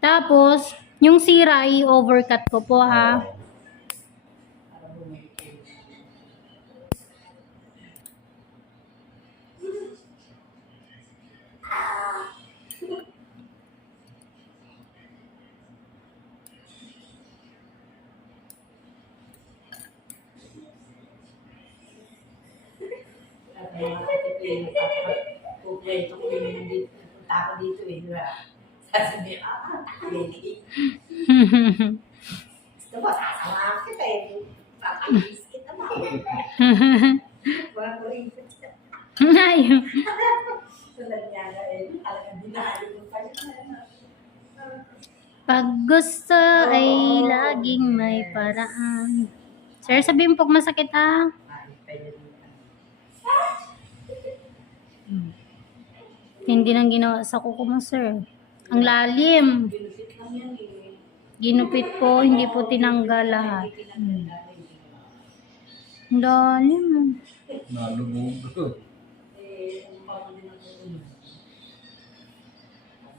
Tapos, yung sira i-overcut ko po ha. At mga katipin, kukwento ko yun nandito, punta ako dito eh, di ba? Sasabihin, ah, takiliki. Gusto mo, sasama kita eh. Papayis kita mo. Wala ko rin. Ayun. So, nangyari eh, talagang dinalo mo pa yun. Pag gusto ay laging may paraan. Sir, sabihin po masakit ha. Rin. Hindi nang ginawa sa kuko mo, sir. Ang lalim. Ginupit po, hindi po tinanggal lahat. Eh. Ang lalim. Nalubog.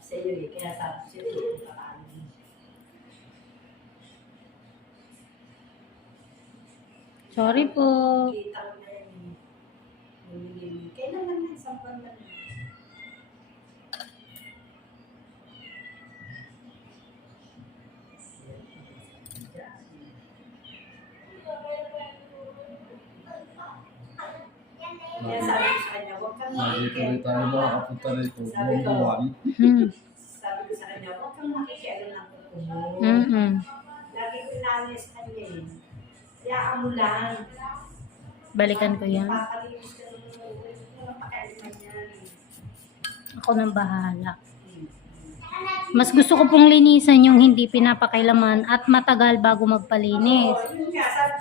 Sa iyo eh, kaya sabi sa iyo, kakaano. Sorry po. Na eh. Kailan lang yan, sampal lang yan. Kaya sabi ko rin makikialam. tayo makakapunta. Sabi ko, Buwan. Hmm. sabi ko sa kanya, huwag kang makikialam ng kuko mo. Mm-mm. Lagi ko inaano sa kanya eh. Hayaan mo lang. Balikan ko yan. Ako nang bahala. Mas gusto ko pong linisan yung hindi pinapakailaman at matagal bago magpalinis. Oo, yun nga, sabi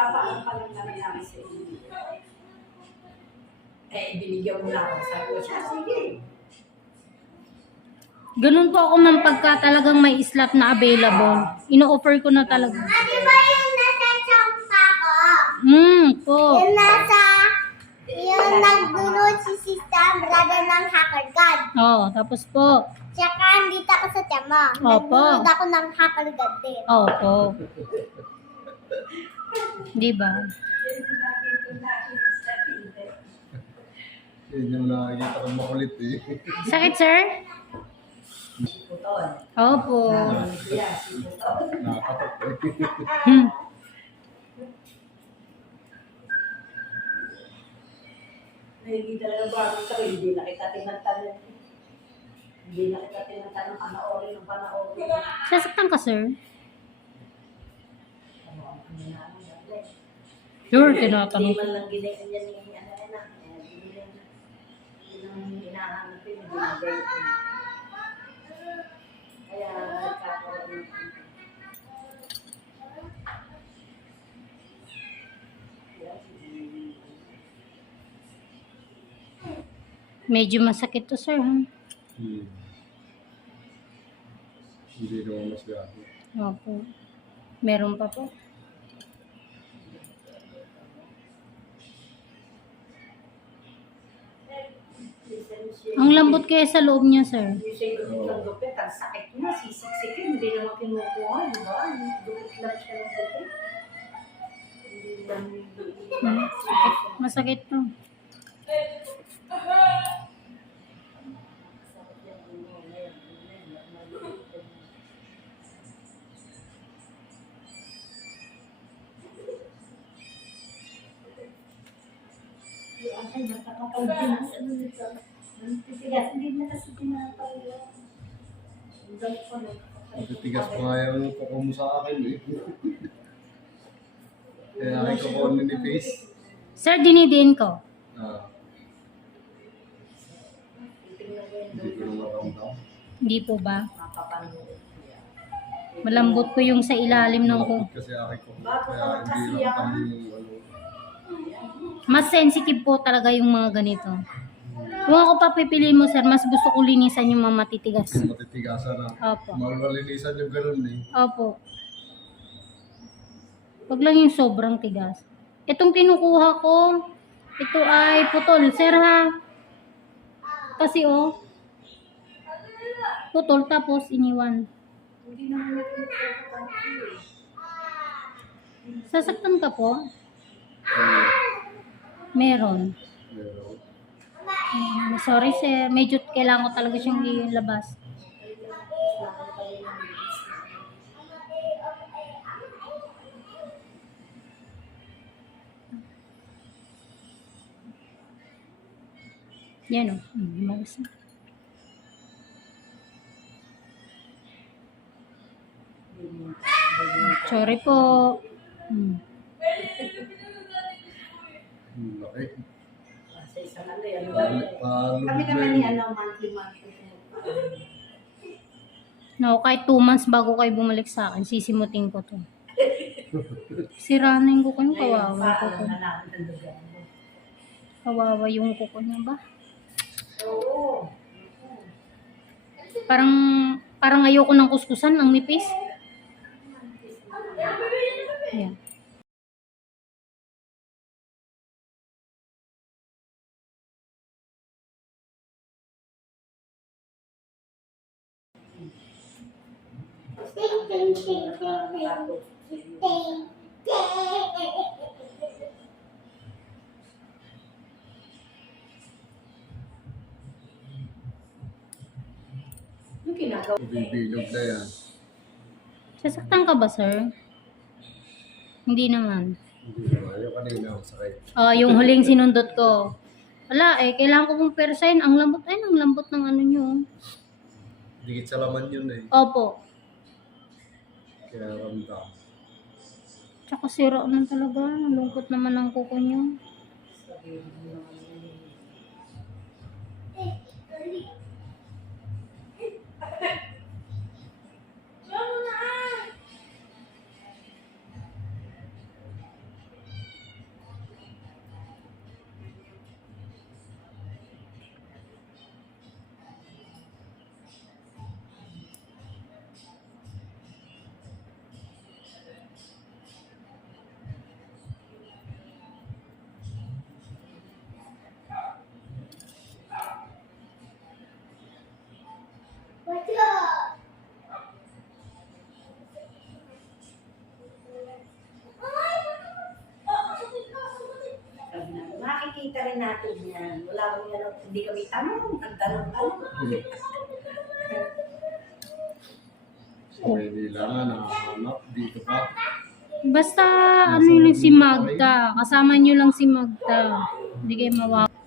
Magpapaan pa lang naman namin sa inyo. Eh, binigyan mo na ako. Sabi ko, siya, sige. Ganun po ako man pagka talagang may slot na available. Ino-offer ko na talaga. Di ba yung nasa champa ko? Hmm, po. Yung nasa, yung nagdunod si Sister brother ng hacker god. Oh, tapos po. Tsaka andito ako sa tiama. Opo. Nagdunod ako ng hacker god din. Oh, po. Di ba? Yun yung nakikita ko makulit eh. Sakit, sir? Opo. Nakakatok eh. Hmm. Hindi talaga bago ito, hindi na kita tinantanan. Hindi na kita tinantanan panoorin ng panoorin. Sasaktan ka, sir? Sure, Hindi tinatanong. man lang ginagawa niya ni ano hindi hinahanap yun, hindi na ganyan. Kaya nagkakaroon ng Medyo masakit to, sir. Ha? Hmm. Hindi naman masyado. Opo. Meron pa po. Ang lambot kaya sa loob niya, sir. Ang sakit na, sisiksik yun, hindi naman kinukuha, di ba? Lang siya ng Hmm. Sakit. Masakit to. Ay, nakakapagbinas. Ano nito? Titigas, hindi na kasi tinapay yun. Matitigas pa nga yung kuko mo sa akin eh. Kaya nakita ko ano ni Face. Sir, dinidiin ko. Ah, hindi ko na maramdam. Hindi po ba? Malambot ko yung sa ilalim ng ko. Malapit kasi akin ko. Bago Kaya ka hindi lang kami ano. Mas sensitive po talaga yung mga ganito. Kung ako pa pipiliin mo, sir, mas gusto ko linisan yung mga matitigas. Matitigasan na. Opo. Malmalinisan yung ganun eh. Opo. Wag lang yung sobrang tigas. Itong kinukuha ko, ito ay putol. Sir ha? Kasi oh, putol tapos iniwan. Sasaktan ka po? Ano, Meron. meron. Mm, sorry sir, medyo kailangan ko talaga siyang ilabas. Yan o. Mm, lumagas na. Sorry po. Mm. Ang laki. Sa ano Palo, palo. Kami naman ni ano, monthly monthly. No, kahit two months bago kayo bumalik sa akin, sisimutin ko to. Sira na yung kuko niya, kawawa yung kuko. Lugar mo. Kawawa yung kuko niya ba? Oo. Parang, parang ayoko ng kuskusan, ang nipis. Ayan. Ting, ting, ting, ting, ting. Ting, ting. Yung ginagawa. Bibilog na yan. Sasaktan ka ba, sir? Hindi naman. Hindi naman. Yung kanina ako sakay. Ah, yung huling sinundot ko. Wala eh, kailangan ko pong persain. Ang lambot, ay, ang lambot ng ano nyo. Dikit sa laman yun eh. Opo. Kaya ramdam. Tsaka sira na talaga. Nalungkot naman ang kuko nyo. Natin yan. Wala kami ano, hindi kami tanong, nagtanong-tanong. So, kailangan nakahanap dito pa. Basta, ano yun lang si Magda. Kasama nyo lang si Magda. Hindi kayo mawawa.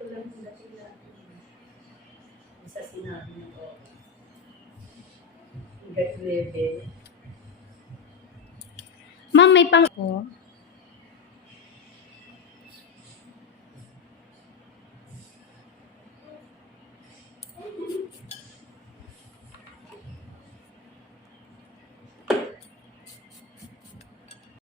Sakto lang dating natin. Isa sinabi ko. Hanggang level. Ma'am, may pang... Po.